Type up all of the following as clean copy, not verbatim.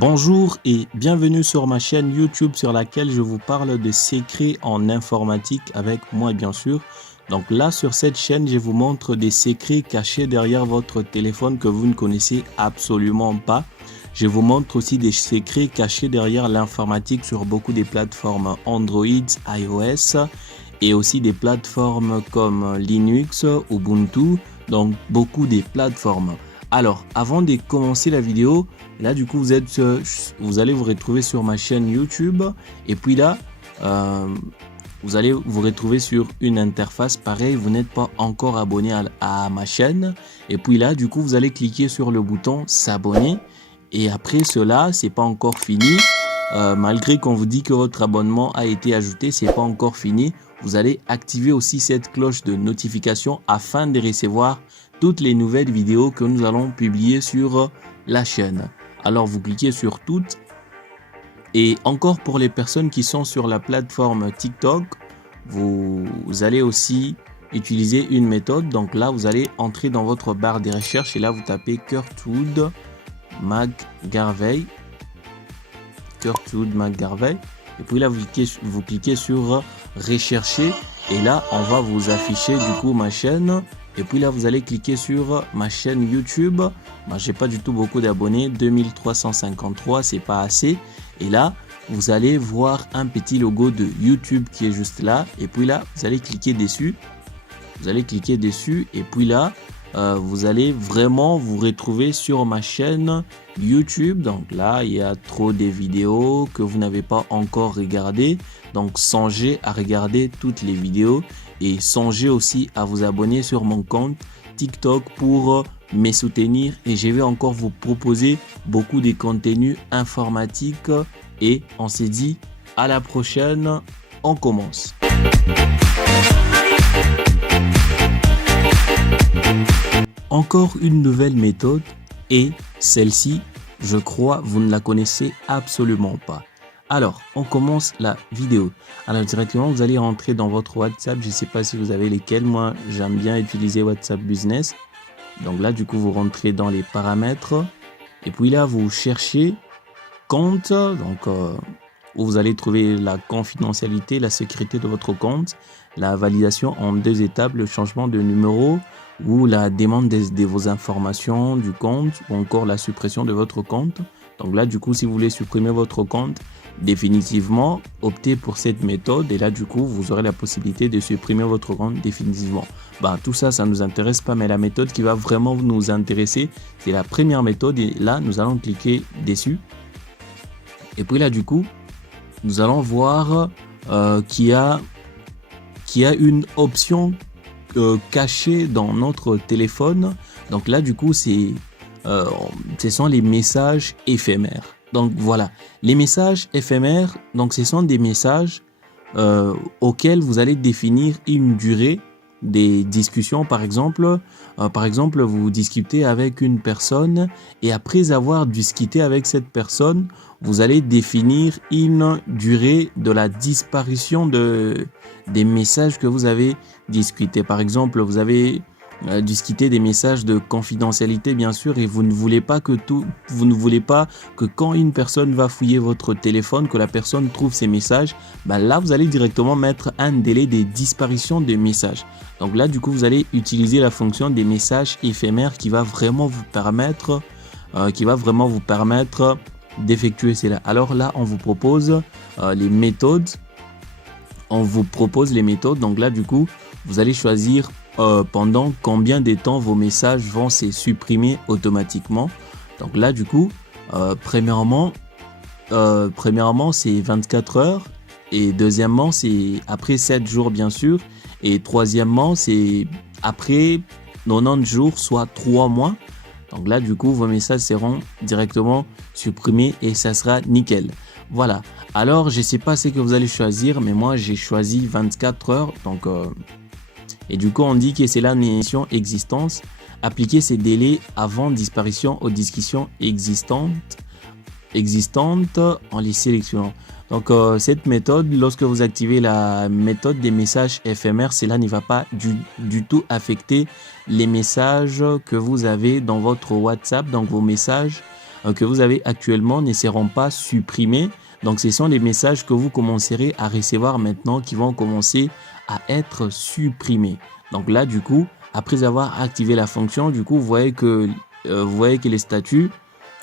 Bonjour et bienvenue sur ma chaîne YouTube sur laquelle je vous parle de secrets en informatique avec moi bien sûr. Donc là sur cette chaîne je vous montre des secrets cachés derrière votre téléphone que vous ne connaissez absolument pas. Je vous montre aussi des secrets cachés derrière l'informatique sur beaucoup des plateformes Android, iOS et aussi des plateformes comme Linux, Ubuntu, donc beaucoup des plateformes. Alors, avant de commencer la vidéo, là du coup vous allez vous retrouver sur ma chaîne YouTube et puis là vous allez vous retrouver sur une interface pareil. Vous n'êtes pas encore abonné à ma chaîne et puis là du coup vous allez cliquer sur le bouton s'abonner et après cela c'est pas encore fini. Malgré qu'on vous dit que votre abonnement a été ajouté, c'est pas encore fini. Vous allez activer aussi cette cloche de notification afin de recevoir toutes les nouvelles vidéos que nous allons publier sur la chaîne. Alors vous cliquez sur toutes. Et encore pour les personnes qui sont sur la plateforme TikTok, vous allez aussi utiliser une méthode. Donc là vous allez entrer dans votre barre de recherche et là vous tapez Kurtwood McGarvey. Kurtwood McGarvey. Et puis là vous cliquez sur rechercher et là on va vous afficher du coup ma chaîne. Et puis là vous allez cliquer sur ma chaîne YouTube. Moi j'ai pas du tout beaucoup d'abonnés, 2353, c'est pas assez. Et là vous allez voir un petit logo de YouTube qui est juste là. Et puis là vous allez cliquer dessus. Vous allez cliquer dessus et puis là vous allez vraiment vous retrouver sur ma chaîne YouTube. Donc là il y a trop de vidéos que vous n'avez pas encore regardées. Donc songez à regarder toutes les vidéos et songez aussi à vous abonner sur mon compte TikTok pour me soutenir et je vais encore vous proposer beaucoup de contenus informatiques et on se dit à la prochaine. On commence. Encore une nouvelle méthode et celle-ci, je crois, vous ne la connaissez absolument pas. Alors, on commence la vidéo. Alors, directement, vous allez rentrer dans votre WhatsApp. Je ne sais pas si vous avez lesquels. Moi, j'aime bien utiliser WhatsApp Business. Donc là, du coup, vous rentrez dans les paramètres. Et puis là, vous cherchez compte. Donc, où vous allez trouver la confidentialité, la sécurité de votre compte, la validation en 2 étapes, le changement de numéro ou la demande de vos informations du compte ou encore la suppression de votre compte. Donc là, du coup, si vous voulez supprimer votre compte définitivement, optez pour cette méthode et là, du coup, vous aurez la possibilité de supprimer votre compte définitivement. Tout ça, ça ne nous intéresse pas, mais la méthode qui va vraiment nous intéresser, c'est la première méthode et là, nous allons cliquer dessus. Et puis là, du coup, nous allons voir qu'il y a une option cachée dans notre téléphone. Donc là, du coup, ce sont les messages éphémères. Donc voilà, les messages éphémères, donc ce sont des messages auxquels vous allez définir une durée des discussions. Par exemple, vous discutez avec une personne et après avoir discuté avec cette personne, vous allez définir une durée de la disparition des messages que vous avez discutés. Par exemple, vous avez discuté des messages de confidentialité bien sûr et vous ne voulez pas que quand une personne va fouiller votre téléphone, que la personne trouve ces messages, là vous allez directement mettre un délai de disparition des messages. Donc là du coup vous allez utiliser la fonction des messages éphémères qui va vraiment vous permettre d'effectuer cela. Alors là on vous propose les méthodes. Donc là du coup vous allez choisir pendant combien de temps vos messages vont se supprimer automatiquement. Donc là du coup premièrement c'est 24 heures et deuxièmement c'est après 7 jours bien sûr et troisièmement c'est après 90 jours soit 3 mois. Donc là du coup vos messages seront directement supprimés et ça sera nickel. Voilà, alors je sais pas ce que vous allez choisir mais moi j'ai choisi 24 heures. Donc et du coup on dit que c'est la nation existence. Appliquer ces délais avant disparition aux discussions existantes en les sélectionnant. Donc cette méthode, lorsque vous activez la méthode des messages éphémères, cela ne va pas du tout affecter les messages que vous avez dans votre WhatsApp, donc vos messages que vous avez actuellement ne seront pas supprimés. Donc, ce sont des messages que vous commencerez à recevoir maintenant qui vont commencer à être supprimés. Donc là, du coup, après avoir activé la fonction, du coup, vous voyez que les statuts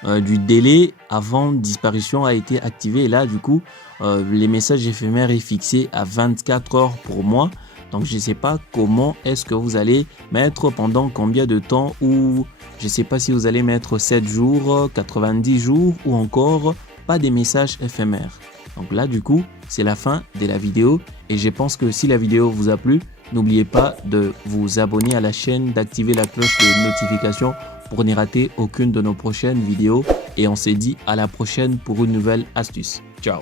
du délai avant disparition a été activé. Et là, du coup, les messages éphémères est fixé à 24 heures pour moi. Donc, je ne sais pas comment est-ce que vous allez mettre pendant combien de temps, ou je ne sais pas si vous allez mettre 7 jours, 90 jours ou encore pas des messages éphémères. Donc là, du coup, c'est la fin de la vidéo et je pense que si la vidéo vous a plu, n'oubliez pas de vous abonner à la chaîne, d'activer la cloche de notification pour ne rater aucune de nos prochaines vidéos et on se dit à la prochaine pour une nouvelle astuce. Ciao!